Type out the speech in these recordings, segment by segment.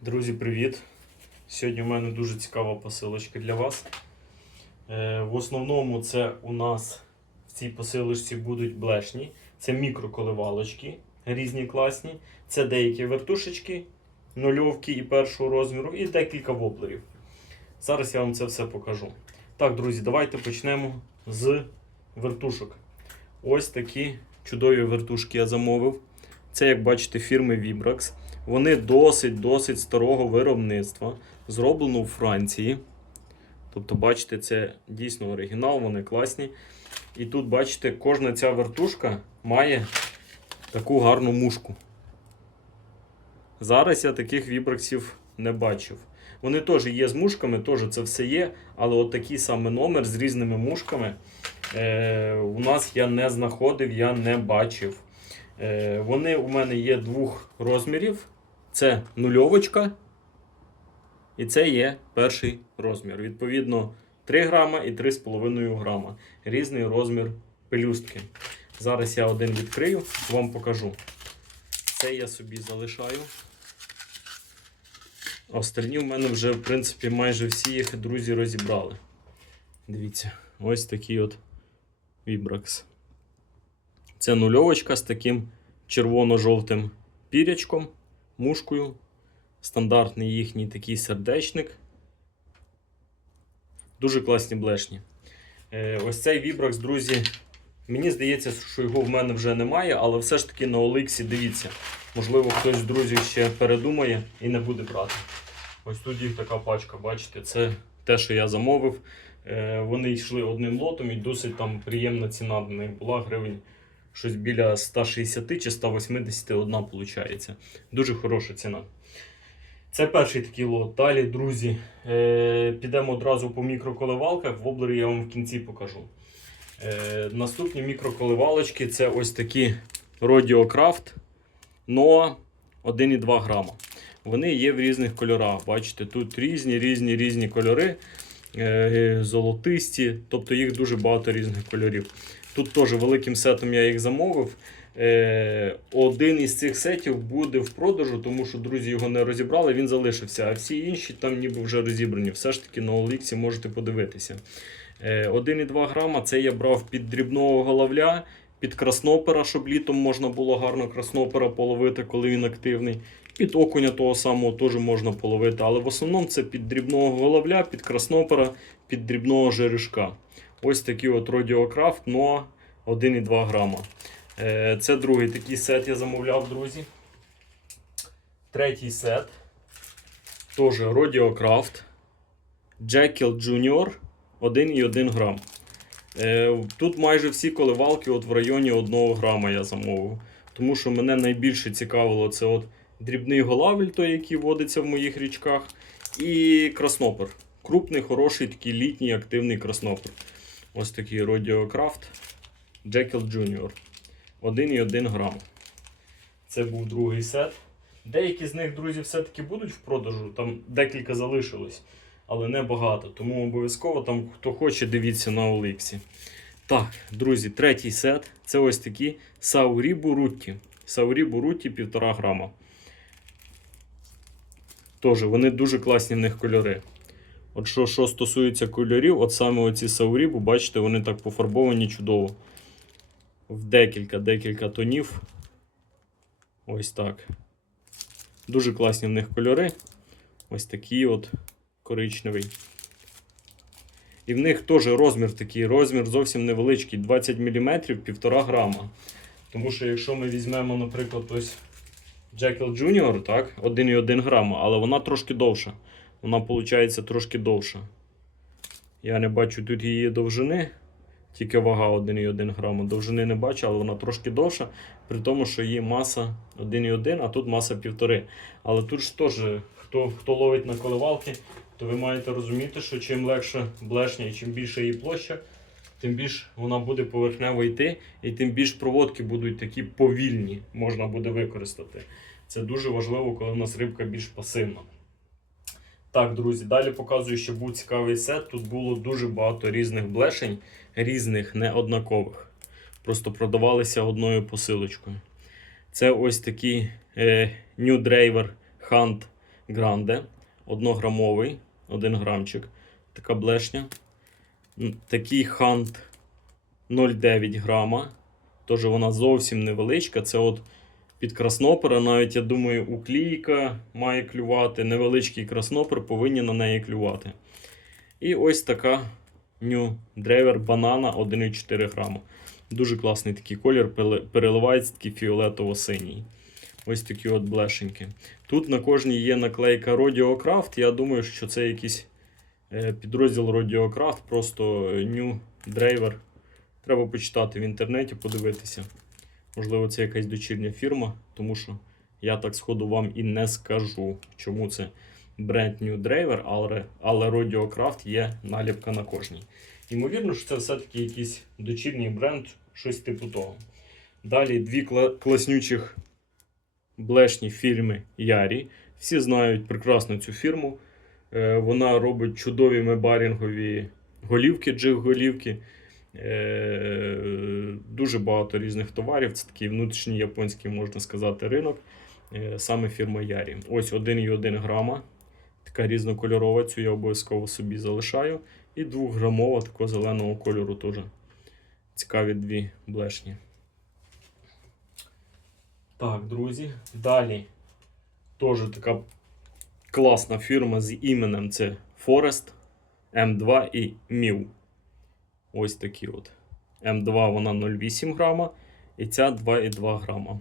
Друзі, привіт! Сьогодні у мене дуже цікава посилочка для вас. Е, в основному це у нас в цій посилочці будуть блешні. Це мікроколивалочки різні класні. Це деякі вертушечки, нульовки і першого розміру, і декілька воблерів. Зараз я вам це все покажу. Так, друзі, давайте почнемо з вертушок. Ось такі чудові вертушки я замовив. Це, як бачите, фірми Vibrax. Вони досить-досить старого виробництва. Зроблено у Франції. Тобто, бачите, це дійсно оригінал, вони класні. І тут, бачите, кожна ця вертушка має таку гарну мушку. Зараз я таких вібраксів не бачив. Вони теж є з мушками, теж це все є, але от такий саме номер з різними мушками е, у нас я не знаходив, я не бачив. Е, вони у мене є двох розмірів. Це нульовочка. І це є перший розмір. Відповідно, 3 грама і 3,5 грама. Різний розмір пелюстки. Зараз я один відкрию, вам покажу. Це я собі залишаю. Остальні в мене вже, в принципі, майже всі їх друзі розібрали. Дивіться, ось такий от Vibrax. Це нульовочка з таким червоно-жовтим пірячком, мушкою. Стандартний їхній такий сердечник. Дуже класні блешні. Е, ось цей Vibrax, друзі. Мені здається, що його в мене вже немає, але все ж таки на Оликсі дивіться. Можливо, хтось з друзів ще передумає і не буде брати. Ось тут їх така пачка, бачите, це те, що я замовив. Е, Вони йшли одним лотом і досить там приємна ціна до них була гривень. Щось біля 160 чи 180 одна виходить. Дуже хороша ціна. Це перший такий лот. Далі, друзі, е, підемо одразу по мікроколивалках. Воблери я вам в кінці покажу. Е, наступні мікроколивалочки це ось такі Rodiocraft NOAA 1,2 грама. Вони є в різних кольорах. Бачите, тут різні, різні, різні кольори, е, золотисті, тобто їх дуже багато різних кольорів. Тут теж великим сетом я їх замовив. Е, один із цих сетів буде в продажу, тому що друзі його не розібрали, він залишився. А всі інші там ніби вже розібрані. Все ж таки на OLX можете подивитися. Е, 1,2 грама це я брав під дрібного головля, під краснопера, щоб літом можна було гарно краснопера половити, коли він активний. Під окуня того самого теж можна половити, але в основному це під дрібного головля, під краснопера, під дрібного жерешка. Ось такий от Rodiocraft NOAA 1,2 грама. Е, Це другий такий сет я замовляв, друзі. Третій сет. Теж Rodiocraft. Jekyll Junior 1,1 грам. Е, Тут майже всі коливалки от в районі 1 грама я замовив. Тому що мене найбільше цікавило це от дрібний голавель, той, який водиться в моїх річках, і краснопер. Крупний, хороший, такий літній активний краснопер. Ось такий Rodiocraft Jekyll Junior. 1,1 грам. Це був другий сет. Деякі з них, друзі, все-таки будуть в продажу, там декілька залишилось, але не багато. Тому обов'язково там, хто хоче, дивіться на Оликсі. Так, друзі, третій сет. Це ось такі Саурібу Рутті. Саурібу Рутті 1,5 грама. Тож, вони дуже класні в них кольори. От що, що стосується кольорів, от саме оці Саурібу, бачите, вони так пофарбовані чудово. В декілька декілька тонів. Ось так. Дуже класні в них кольори. Ось такий от коричневий. І в них теж розмір такий, розмір зовсім невеличкий, 20 мм, 1,5 грама. Тому що якщо ми візьмемо, наприклад, ось Jekyll Junior, так, 1,1 грама, але вона трошки довша. Вона виходить трошки довша. Я не бачу тут її довжини, тільки вага 1,1 грама. Довжини не бачу, але вона трошки довша, при тому, що її маса 1,1, а тут маса 1,5. Але тут ж теж, хто, хто ловить на коливалки, то ви маєте розуміти, що чим легше блешня і чим більше її площа, тим більш вона буде поверхнево йти, і тим більш проводки будуть такі повільні, можна буде використати. Це дуже важливо, коли в нас рибка більш пасивна. Так, друзі, далі показую, що був цікавий сет. Тут було дуже багато різних блешень, різних неоднакових. Просто продавалися одною посилочкою. Це ось такий е, New Draver Hunt Grande, 1 грамовий, 1 грамчик. Така блешня. Такий хант 0,9 грама. Тож вона зовсім невеличка. Це от під краснопера, навіть я думаю, уклійка має клювати. Невеличкий краснопер повинні на неї клювати. І ось така New Driver Banana 1,4 грама. Дуже класний такий колір, переливається такий фіолетово-синій. Ось такі от блешеньки. Тут на кожній є наклейка Rodiocraft. Я думаю, що це якийсь е, підрозділ Rodiocraft, просто е, New Driver. Треба почитати в інтернеті, подивитися. Можливо, це якась дочірня фірма, тому що я так сходу вам і не скажу, чому це бренд New Driver, але, але Rodiocraft є наліпка на кожній. Ймовірно, що це все-таки якийсь дочірній бренд, щось типу того. Далі дві кла- класнючих блешні фірми Ярі. Всі знають прекрасно цю фірму. Е, Вона робить чудові мебарінгові голівки, джиг-голівки. Е, Дуже багато різних товарів. Це такий внутрішній японський, можна сказати, ринок. Е, Саме фірма Ярі. Ось 1,1 грама. Така різнокольорова, цю я обов'язково собі залишаю. І 2 грамова такого зеленого кольору теж. Цікаві дві блешні. Так, друзі. Далі теж така класна фірма з іменем це Forest M2 і Mew. Ось такі от. М2 вона 0,8 грама, і ця 2,2 грама.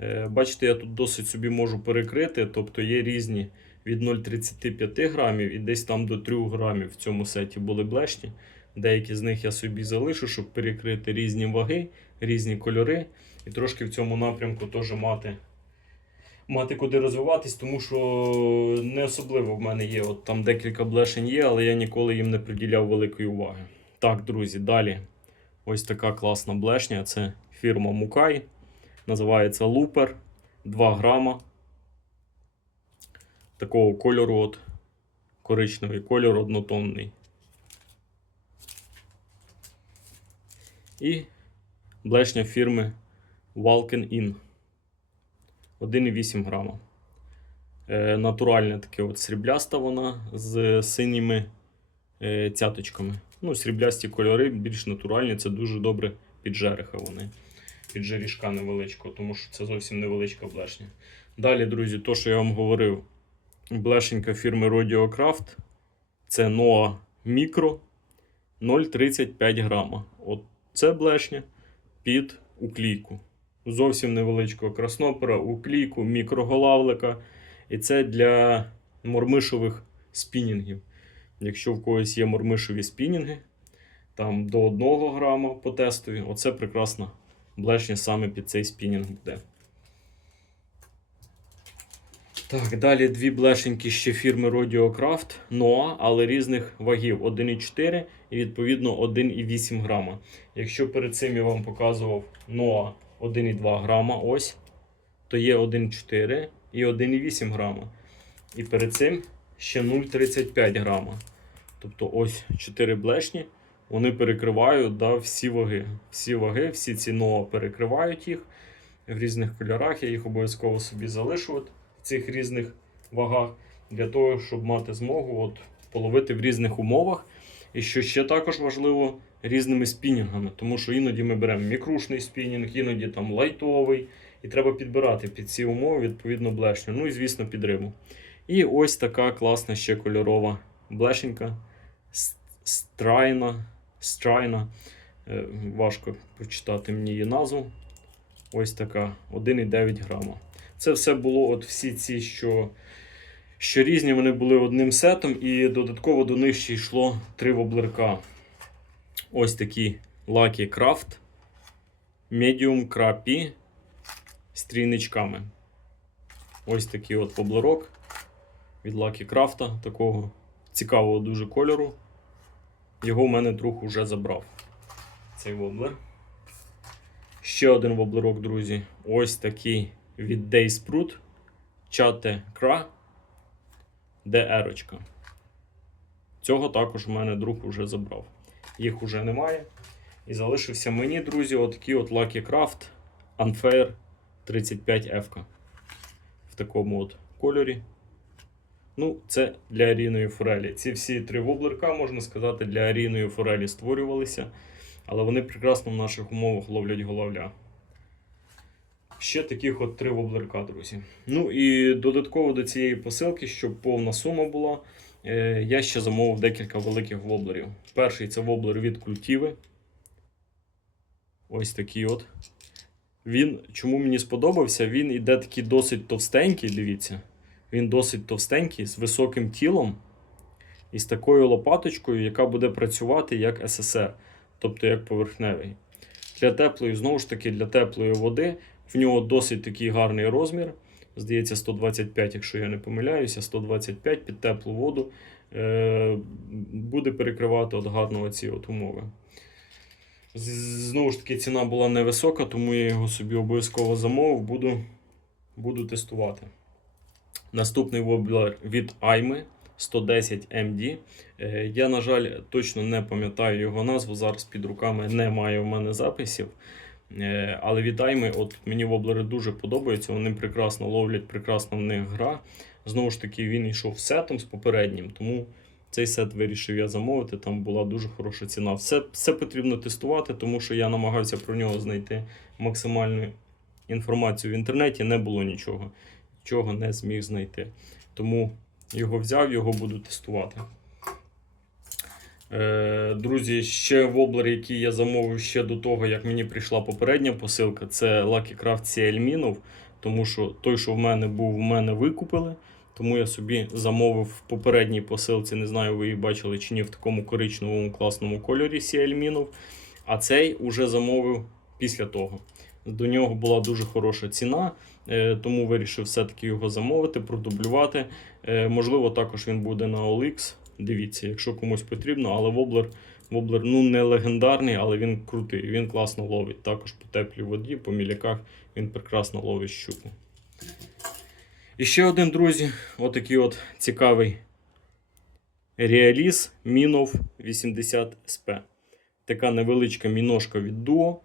Е, бачите, я тут досить собі можу перекрити, тобто є різні від 0,35 грамів і десь там до 3 грамів в цьому сеті були блешні. Деякі з них я собі залишу, щоб перекрити різні ваги, різні кольори. І трошки в цьому напрямку теж мати, мати куди розвиватись, тому що не особливо в мене є. От там декілька блешень є, але я ніколи їм не приділяв великої уваги. Так, друзі, далі. Ось така класна блешня. Це фірма Мукай. Називається Лупер 2 грама. Такого кольору, от коричневий кольор однотонний. І блешня фірми Walken In 1,8 грама. Е, натуральна таке от срібляста вона з синіми е, цяточками. Ну, сріблясті кольори, більш натуральні, це дуже добре під жереха вони. Під жерішка невеличкого, тому що це зовсім невеличка блешня. Далі, друзі, то, що я вам говорив, блешенька фірми Rodiocraft. Це Noah Micro 0,35 грама. От це блешня під уклійку. Зовсім невеличкого краснопера, уклійку, мікроголавлика. І це для мормишових спінінгів. Якщо в когось є мормишові спінінги, там до 1 грама по тестові, оце прекрасна блешня саме під цей спінінг буде. Так, далі дві блешеньки ще фірми Rodiocraft Noah, але різних вагів 1,4 і відповідно 1,8 грама. Якщо перед цим я вам показував Noah 1,2 грама, ось, то є 1,4 і 1,8 грама. І перед цим ще 0,35 грама. Тобто ось 4 блешні, вони перекривають да, всі ваги. Всі ваги, всі ці Noah перекривають їх в різних кольорах. Я їх обов'язково собі залишу от в цих різних вагах для того, щоб мати змогу от, половити в різних умовах. І що ще також важливо, різними спінінгами, тому що іноді ми беремо мікрушний спінінг, іноді там лайтовий, і треба підбирати під ці умови відповідно блешню. Ну і звісно, під рибу. І ось така класна ще кольорова блешенька. Страйна. Страйна. Е, Важко прочитати мені її назву. Ось така 1,9 грама. Це все було от всі ці, що, що різні, вони були одним сетом, і додатково до них ще йшло три воблерка. Ось такі Lucky Craft Medium Crappy з трійничками. Ось такий от воблерок від Lucky Craft, такого цікавого дуже кольору. Його в мене друг уже забрав. Цей воблер. Ще один воблерок, друзі. Ось такий від Day Sprout. Чате Кра. DR. Цього також в мене друг уже забрав. Їх уже немає. І залишився мені, друзі, отакий от Lucky Craft Unfair 35F. В такому от кольорі. Ну, це для арійної форелі. Ці всі три воблерка, можна сказати, для арійної форелі створювалися, але вони прекрасно в наших умовах ловлять головля. Ще таких от три воблерка, друзі. Ну і додатково до цієї посилки, щоб повна сума була, е, я ще замовив декілька великих воблерів. Перший це воблер від культіви. Ось такий от. Він, чому мені сподобався, він іде такий досить товстенький, дивіться. Він досить товстенький, з високим тілом і з такою лопаточкою, яка буде працювати як ССР, тобто як поверхневий. Для теплої, знову ж таки, для теплої води в нього досить такий гарний розмір. Здається, 125, якщо я не помиляюся, 125 під теплу воду е, буде перекривати от гарно ці от умови. Знову ж таки, ціна була невисока, тому я його собі обов'язково замовив, буду, буду тестувати. Наступний воблер від Айми 110 MD. Е, Я, на жаль, точно не пам'ятаю його назву. Зараз під руками немає в мене записів. Е, Але від Айми, от мені воблери дуже подобаються. Вони прекрасно ловлять, прекрасно в них гра. Знову ж таки, він йшов сетом з попереднім, тому цей сет вирішив я замовити. Там була дуже хороша ціна. Все, все потрібно тестувати, тому що я намагався про нього знайти максимальну інформацію в інтернеті. Не було нічого, нічого не зміг знайти. Тому його взяв, його буду тестувати. Е, Друзі, ще воблер, який я замовив ще до того, як мені прийшла попередня посилка, це Lucky Craft Minov, тому що той, що в мене був, в мене викупили. Тому я собі замовив в попередній посилці, не знаю, ви її бачили чи ні, в такому коричневому класному кольорі Minov. А цей уже замовив після того. До нього була дуже хороша ціна, тому вирішив все-таки його замовити, продублювати. Е, Можливо, також він буде на OLX. Дивіться, якщо комусь потрібно, але воблер, воблер ну, не легендарний, але він крутий. Він класно ловить. Також по теплій воді, по міляках він прекрасно ловить щуку. І ще один, друзі, отакий от цікавий Реаліс Мінов 80 SP. Така невеличка міношка від Duo.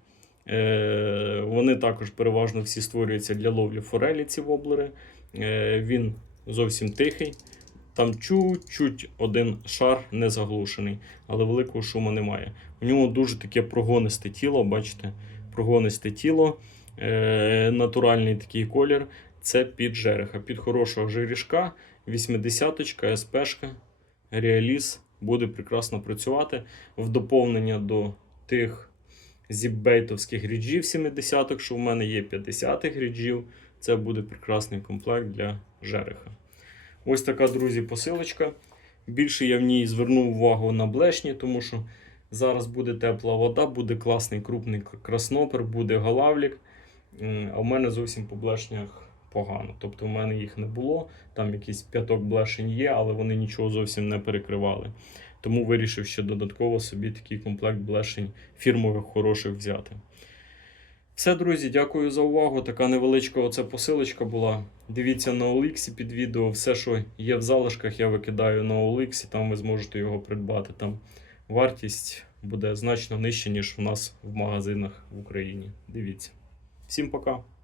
Е, вони також переважно всі створюються для ловлі форелі, ці воблери. Е, він зовсім тихий. Там чуть-чуть один шар не заглушений, але великого шуму немає. У нього дуже таке прогонисте тіло, бачите, прогонисте тіло, е, натуральний такий колір. Це під жереха, під хорошого жерішка, 80-ка, СПшка, Реаліс буде прекрасно працювати в доповнення до тих зіпбейтовських ріджів 70-х, що в мене є 50-х ріджів. Це буде прекрасний комплект для жереха. Ось така, друзі, посилочка. Більше я в ній звернув увагу на блешні, тому що зараз буде тепла вода, буде класний крупний краснопер, буде галавлік. А в мене зовсім по блешнях погано. Тобто в мене їх не було. Там якийсь п'яток блешень є, але вони нічого зовсім не перекривали. Тому вирішив ще додатково собі такий комплект блешень фірмових хороших взяти. Все, друзі, дякую за увагу. Така невеличка оця посилочка була. Дивіться на OLX під відео. Все, що є в залишках, я викидаю на OLX, там ви зможете його придбати. Там вартість буде значно нижча, ніж у нас в магазинах в Україні. Дивіться. Всім пока!